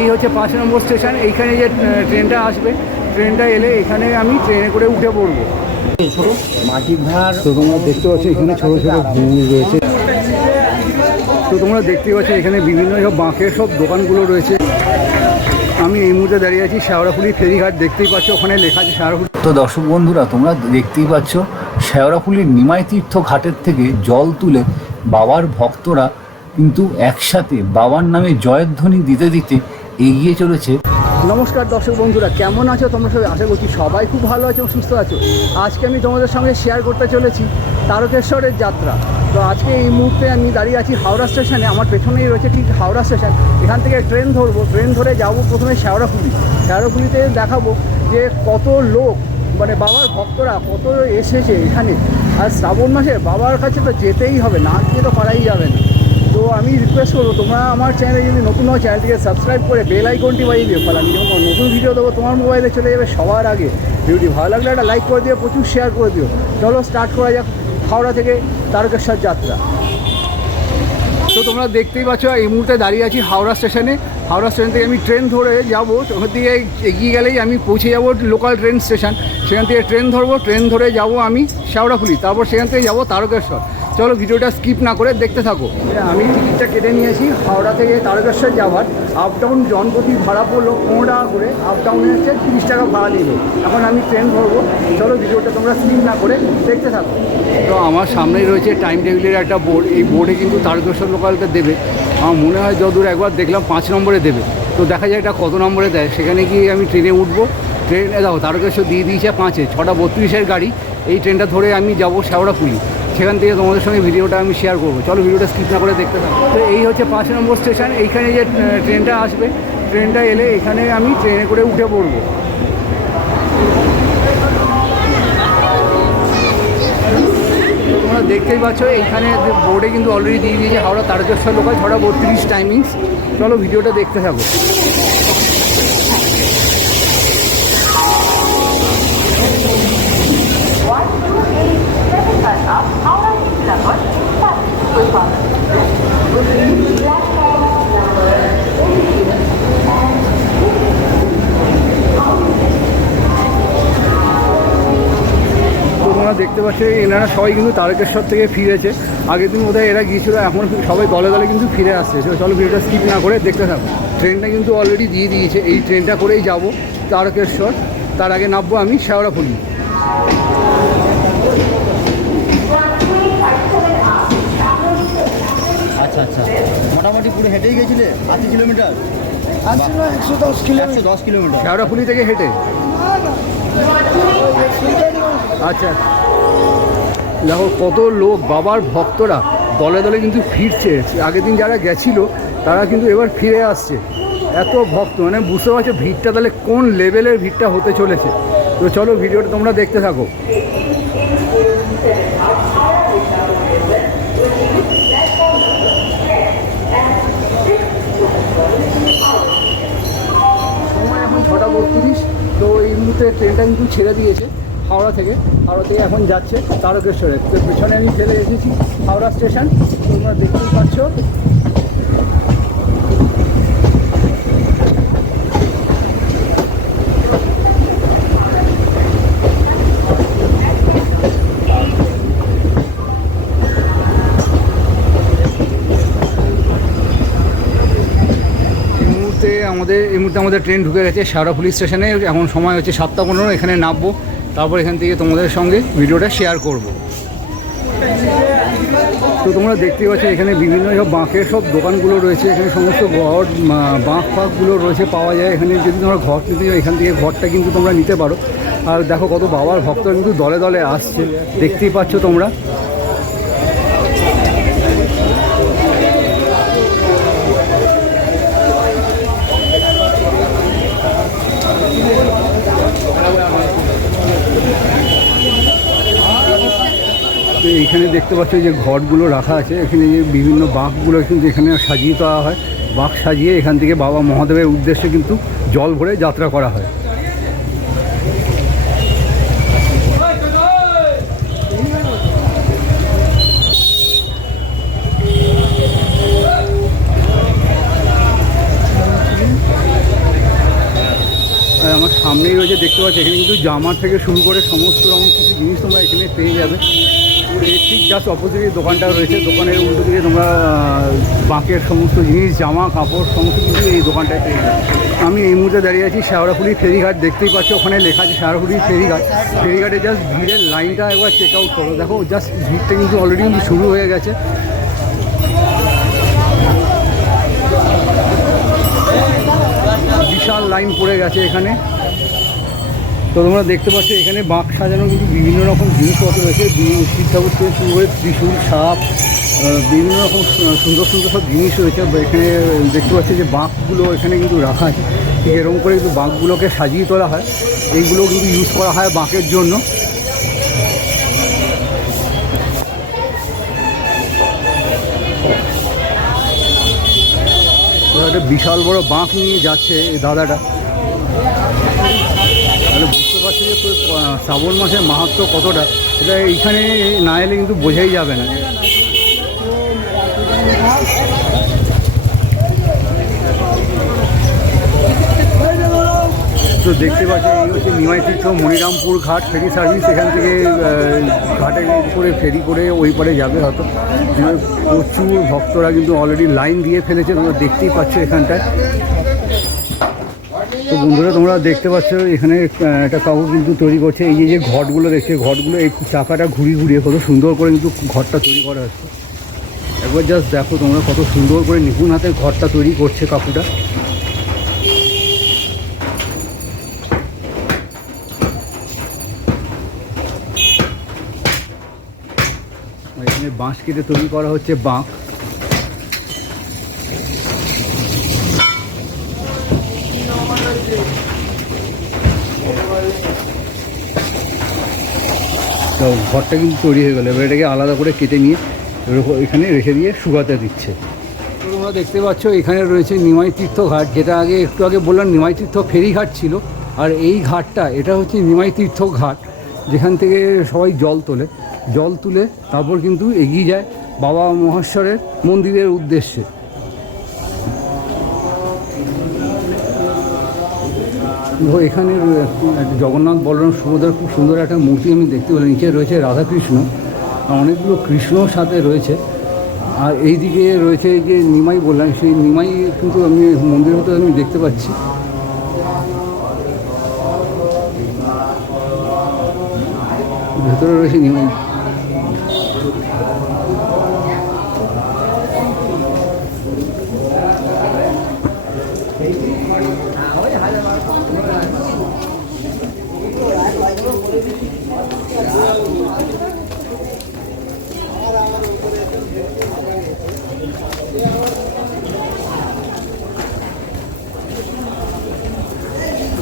এই হচ্ছে পাঁচ নম্বর স্টেশন এইখানে যে ট্রেনটা আসবে ট্রেনটা এলে এখানে আমি ট্রেনে করে উঠে পড়ব। মাটির ভার তো তোমরা দেখতে পাচ্ছ এখানে ছোটো ছোটো ভুল রয়েছে। তো তোমরা দেখতে পাচ্ছ এখানে বিভিন্ন সব বাঁকের সব দোকানগুলো রয়েছে। আমি এই মুহূর্তে দাঁড়িয়ে আছি শেওড়াফুলি ফেরিঘাট দেখতেই পাচ্ছ ওখানে লেখা আছে শেওড়াফুলি। তো দর্শক বন্ধুরা তোমরা দেখতেই পাচ্ছ শেওড়াফুলির নিমাই তীর্থ ঘাটের থেকে জল তুলে বাবার ভক্তরা কিন্তু একসাথে বাবার নামে জয়ধ্বনি দিতে দিতে এগিয়ে চলেছে। নমস্কার দর্শক বন্ধুরা, কেমন আছো তোমরা সবাই? আশা করছি সবাই খুব ভালো আছো সুস্থ আছো। আজকে আমি তোমাদের সঙ্গে শেয়ার করতে চলেছি তারকেশ্বরের যাত্রা। তো আজকে এই মুহূর্তে আমি দাঁড়িয়ে আছি হাওড়া স্টেশনে আমার পেছনেই রয়েছে ঠিক হাওড়া স্টেশন এখান থেকে ট্রেন ধরবো ট্রেন ধরে যাব প্রথমে শেওড়াফুলি শেওড়াফুলিতে দেখাবো যে কত লোক মানে বাবার ভক্তরা কত এসেছে এখানে। আর শ্রাবণ মাসে বাবার কাছে তো যেতেই হবে, না গিয়ে তো পারাই যাবে না। তো আমি রিকোয়েস্ট করব, তোমরা আমার চ্যানেলে যদি নতুন হয় চ্যানেলটিকে সাবস্ক্রাইব করে বেল আইকনটি বাজিয়ে দিও। ফলে আমি যখন নতুন ভিডিও দেবো, তোমার মোবাইলে চলে যাবে সবার আগে। ভিডিওটি ভালো লাগলে একটা লাইক করে দিও, প্রচুর শেয়ার করে দিও। চলো স্টার্ট করা যাক হাওড়া থেকে তারকেশ্বর যাত্রা। তো তোমরা দেখতেই পাচ্ছ, এই মুহূর্তে দাঁড়িয়ে আছি হাওড়া স্টেশনে হাওড়া স্টেশন থেকে আমি ট্রেন ধরে যাব, ওখান থেকে এগিয়ে গেলেই আমি পৌঁছে যাব লোকাল ট্রেন স্টেশন সেখান থেকে ট্রেন ধরবো ট্রেন ধরে যাব আমি শেওড়াফুলি। তারপর সেখান থেকে যাব তারকেশ্বর। চলো ভিডিওটা স্কিপ না করে দেখতে থাকো। আমি টিকিটটা কেটে নিয়েছি হাওড়া থেকে তারকেশ্বর যাওয়ার। আপ ডাউন জনপ্রতি ভাড়া পড়ল পনেরো টাকা করে আপ ডাউনে হচ্ছে তিরিশ টাকা ভাড়া নিল এখন আমি ট্রেন ধরবো। চলো ভিডিওটা তোমরা স্কিপ না করে দেখতে থাকো। তো আমার সামনেই রয়েছে টাইম টেবিলের একটা বোর্ড এই বোর্ডে কিন্তু তারকেশ্বর লোকালটা দেবে। আমার মনে হয় যতদূর একবার দেখলাম পাঁচ নম্বরে দেবে। তো দেখা যায় এটা কত নম্বরে দেয়। সেখানে গিয়ে আমি ট্রেনে উঠবো। ট্রেনে দেখো তারকেশ্বর দিয়ে দিয়েছে পাঁচে ছটা বত্রিশের গাড়ি। এই ট্রেনটা ধরে আমি যাব শেওড়াফুলি সেখান থেকে তোমাদের সঙ্গে ভিডিওটা আমি শেয়ার করব। চলো ভিডিওটা স্কিপ না করে দেখতে থাকো। তো এই হচ্ছে পাঁচ নম্বর স্টেশন এইখানে যে ট্রেনটা আসবে ট্রেনটা এলে এখানে আমি ট্রেনে করে উঠে পড়ব। তোমরা দেখতেই পাচ্ছ, এইখানে বোর্ডে কিন্তু অলরেডি দিয়ে দিয়েছে হাওড়া তারকেশ্বর লোকাল ছটা বত্রিশ টাইমিংস চলো ভিডিওটা দেখতে থাকো। তোমরা দেখতে পাচ্ছ এনারা সবাই কিন্তু তারকেশ্বর থেকে ফিরেছে। আগের দিন বোধহয় এরা গিয়েছিল, এখন সবাই দলে দলে কিন্তু ফিরে আসছে। চলো ভিডিওটা স্কিপ না করে দেখতে থাকো। ট্রেনটা কিন্তু অলরেডি দিয়ে দিয়েছে। এই ট্রেনটা করেই যাব, তারকেশ্বর। তার আগে নামবো আমি শেওড়াফুলি। আচ্ছা আচ্ছা। মোটামুটি পুরো হেঁটেই গেছিলে? আশি কিলোমিটার? একশো দশ কিলো একশো দশ কিলোমিটার। শেওড়াফুলি থেকে হেঁটে। আচ্ছা। দেখো কত লোক বাবার ভক্তরা দলে দলে কিন্তু ফিরছে। আগের দিন যারা গেছিল তারা কিন্তু এবার ফিরে আসছে। এত ভক্ত মানে বুঝতে পারছ ভিড়টা তাহলে কোন লেভেলের ভিড়টা হতে চলেছে? তো চলো ভিডিওটা তোমরা দেখতে থাকো। মুহূর্তে ট্রেনটা কিন্তু ছেড়ে দিয়েছে হাওড়া থেকে। হাওড়া থেকে এখন যাচ্ছে তারকেশ্বরে। তো পেছনে আমি ফেলে এসেছি হাওড়া স্টেশন তোমরা দেখতেই পাচ্ছ এই মুহূর্তে আমাদের এই মুহূর্তে আমাদের ট্রেন ঢুকে গেছে সারা পুলিশ স্টেশনে। এখন সময় হচ্ছে সাতটা পনেরো, এখানে নামবো। তারপর এখান থেকে তোমাদের সঙ্গে ভিডিওটা শেয়ার করব। তো তোমরা দেখতেই পাচ্ছ, এখানে বিভিন্ন সব বাঁকের সব দোকানগুলো রয়েছে। এখানে সমস্ত ঘর বাঁক ফাঁকগুলো রয়েছে, পাওয়া যায়। এখানে যদি তোমরা ঘর নিতে এখান থেকে ঘরটা কিন্তু তোমরা নিতে পারো। আর দেখো কত বাবার ভক্ত কিন্তু দলে দলে আসছে। দেখতেই পাচ্ছ তোমরা। এইখানে দেখতে পাচ্ছ যে ঘটগুলো রাখা আছে, এখানে যে বিভিন্ন বাঁকগুলো কিন্তু এখানে সাজিয়ে দেওয়া হয়। বাঁক সাজিয়ে এখান থেকে বাবা মহাদেবের উদ্দেশ্যে কিন্তু জল ভরে যাত্রা করা হয়। আমার সামনেই রয়েছে, দেখতে পাচ্ছি, এখানে কিন্তু জামা থেকে শুরু করে সমস্ত রকম জিনিস তোমরা এখানে পেয়ে যাবে। ঠিক জাস্ট অপোজিটে দোকানটা রয়েছে। দোকানের উল্টো দিকে তোমরা বাঁকের সমস্ত জিনিস, জামা, কাপড়, সমস্ত কিছু এই দোকানটায় পেয়ে যাবে। আমি এই মুহূর্তে দাঁড়িয়ে আছি শেওড়াফুলি ফেরিঘাট। দেখতেই পাচ্ছ ওখানে লেখা আছে শেওড়াফুলি ফেরিঘাট। ফেরিঘাটে জাস্ট ভিড়ের লাইনটা একবার চেক আউট করো। দেখো জাস্ট ভিড়টা কিন্তু অলরেডি কিন্তু শুরু হয়ে গেছে। বিশাল লাইন পড়ে গেছে এখানে। তো তোমরা দেখতে পাচ্ছ, এখানে বাঁক সাজানো কিন্তু বিভিন্ন রকম জিনিসপত্র রয়েছে। শিব থেকে শুরু করে ত্রিশূল, সাপ বিভিন্ন রকম সুন্দর সুন্দর সব জিনিস রয়েছে। এখানে দেখতে পাচ্ছি যে বাঁকগুলো এখানে কিন্তু রাখা আছে। ঠিক এরকম করে কিন্তু বাঁকগুলোকে সাজিয়ে তোলা হয়। এইগুলো কিন্তু ইউজ করা হয় বাঁকের জন্য। একটা বিশাল বড় বাঁক নিয়ে যাচ্ছে এই দাদাটা। শ্রাবণ মাসের মাহাত্ম কতটা, এটা এইখানে না এলে কিন্তু বোঝাই যাবে না। তো দেখতে পাচ্ছি এই হচ্ছে নিমাই তীর্থ মনিরামপুর ঘাট, ফেরি সার্ভিস, এখান থেকে ঘাটে করে, ফেরি করে ওই পারে যাবে হয়তো। প্রচুর ভক্তরা কিন্তু অলরেডি লাইন দিয়ে ফেলেছে, তোমরা দেখতেই পাচ্ছ এখানটায়। তো বন্ধুরা, তোমরা দেখতে পাচ্ছ এখানে একটা কাপড় কিন্তু তৈরি করছে। এই যে ঘটগুলো দেখছে, ঘটগুলো, এই চাকাটা ঘুরিয়ে ঘুরিয়ে কত সুন্দর করে কিন্তু ঘরটা তৈরি করা হচ্ছে। একবার জাস্ট দেখো তোমরা কত সুন্দর করে নিপুণ হাতে ঘরটা তৈরি করছে কাকুটা। এখানে বাঁশ কেটে তৈরি করা হচ্ছে বাঁক। তো ঘরটা কিন্তু তৈরি হয়ে গেলো। এবার এটাকে আলাদা করে কেটে নিয়ে এখানে রেখে দিয়ে শুকাতে দিচ্ছে। তোমরা দেখতে পাচ্ছ, এখানে রয়েছে নিমাই তীর্থ ঘাট, যেটা আগে একটু আগে বললাম, নিমাই তীর্থ ফেরিঘাট ছিল। আর এই ঘাটটা, এটা হচ্ছে নিমাই তীর্থ ঘাট, যেখান থেকে সবাই জল তোলে। জল তুলে তারপর কিন্তু এগিয়ে যায় বাবা মহেশ্বরের মন্দিরের উদ্দেশ্যে। এখানে জগন্নাথ বলরাম সুভদ্রার খুব সুন্দর একটা মূর্তি আমি দেখতে পেলাম। নিচে রয়েছে রাধাকৃষ্ণ অনেকগুলো কৃষ্ণর সাথে রয়েছে। আর এইদিকে রয়েছে যে নিমাই বললাম সেই নিমাই কিন্তু আমি মন্দিরের ভিতরে আমি দেখতে পাচ্ছি। ভেতরে রয়েছে নিমাই।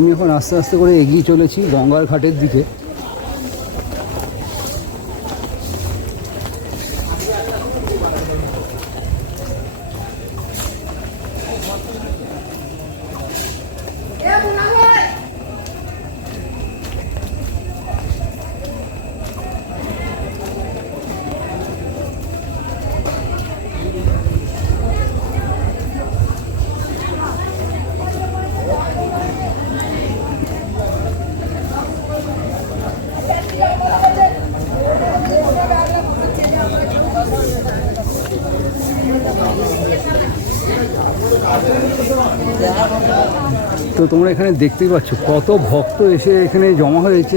আমি এখন আস্তে আস্তে করে এগিয়ে চলেছি গঙ্গার ঘাটের দিকে। তো তোমরা এখানে দেখতেই পাচ্ছ, কত ভক্ত এসে এখানে জমা হয়েছে।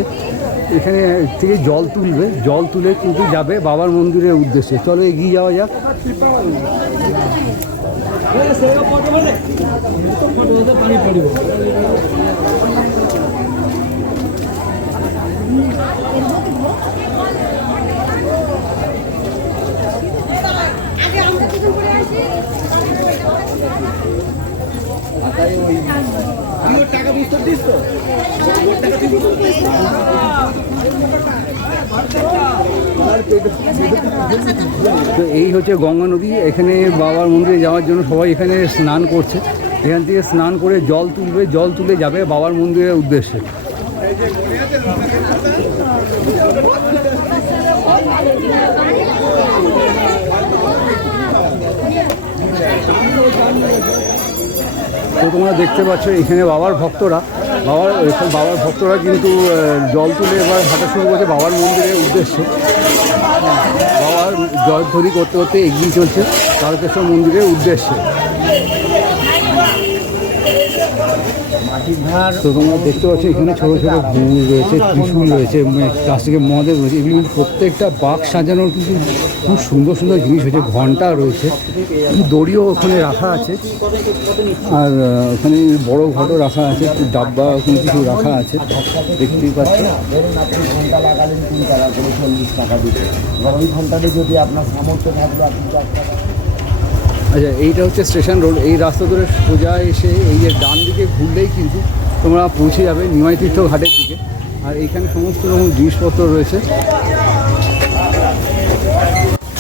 এখানে থেকে জল তুলবে, জল তুলে কিন্তু যাবে বাবার মন্দিরের উদ্দেশ্যে। চলো এগিয়ে যাওয়া যাক। তো এই হচ্ছে গঙ্গা নদী, এখানে বাবার মন্দিরে যাওয়ার জন্য সবাই এখানে স্নান করছে। এখান থেকে স্নান করে জল তুলবে, জল তুলে যাবে বাবার মন্দিরের উদ্দেশ্যে। তো তোমরা দেখতে পাচ্ছ, এখানে বাবার ভক্তরা, বাবার বাবার ভক্তরা কিন্তু জল তুলে এবার হাঁটা শুরু করছে বাবার মন্দিরের উদ্দেশ্যে। বাবার জল জয়ধ্বনি করতে করতে এগিয়ে চলছে তারকেশ্বর মন্দিরের উদ্দেশ্যে। তো তোমরা দেখতে পাচ্ছ এখানে ছোটো ছোটো ঘুম রয়েছে, ত্রিশূল রয়েছে প্লাস্টিকের মদের রয়েছে, এগুলি প্রত্যেকটা বাক্স সাজানোর কিন্তু খুব সুন্দর সুন্দর জিনিস হয়েছে ঘণ্টা রয়েছে। দড়িও ওখানে রাখা আছে, আর ওখানে বড় ঘটও রাখা আছে, ডাব্বা ওখানে কিছু রাখা আছে, দেখতেই পাচ্ছ। ঘণ্টা লাগালেন তিন টাকা করে চল্লিশ টাকা দিতে। ঘন্টাতে যদি আপনার সামর্থ্য থাকল আপনি চার টাকা। আচ্ছা এইটা হচ্ছে স্টেশন রোড। এই রাস্তা ধরে সোজা এসে এই যে ডান দিকে ঘুরলেই কিন্তু তোমরা পৌঁছে যাবে নিমাই তীর্থ ঘাটের দিকে। আর এইখানে সমস্ত রকম জিনিসপত্র রয়েছে।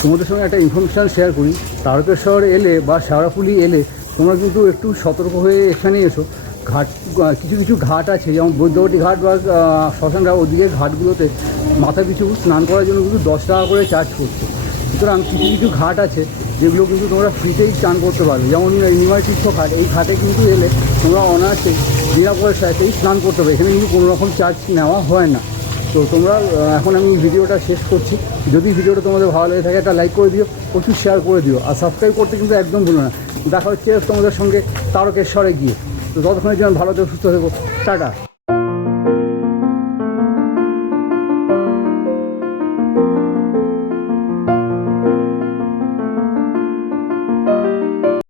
তোমাদের সঙ্গে একটা ইনফরমেশান শেয়ার করি। তারকেশ্বর এলে বা শেওড়াফুলি এলে তোমরা কিন্তু একটু সতর্ক হয়ে এখানে এসো। ঘাট কিছু কিছু ঘাট আছে যেমন বৈদ্যবতী ঘাট বা আহ, শ্মশান ওদিকে ঘাটগুলোতে মাথা পিছু স্নান করার জন্য কিন্তু দশ টাকা করে চার্জ করছে সুতরাং কিছু কিছু ঘাট আছে যেগুলো কিন্তু তোমরা ফ্রিতেই চান করতে পারবে। যেমন তীর্থ ঘাট, এই ঘাটে কিন্তু এলে তোমরা অনায়াসে বিনা পয়সাতেই স্নান করতে পারবে। এখানে কিন্তু কোনো রকম চার্জ নেওয়া হয় না। তো তোমরা এখন আমি ভিডিওটা শেষ করছি। যদি ভিডিওটা তোমাদের ভালো লেগে থাকে, একটা লাইক করে দিও, প্রচুর শেয়ার করে দিও। আর সাবস্ক্রাইব করতে কিন্তু একদম ভুলো না। দেখা হচ্ছে তোমাদের সঙ্গে তারকেশ্বরে গিয়ে। তো ততক্ষণের জন্য ভালো থেকো, সুস্থ থেকো। টাটা।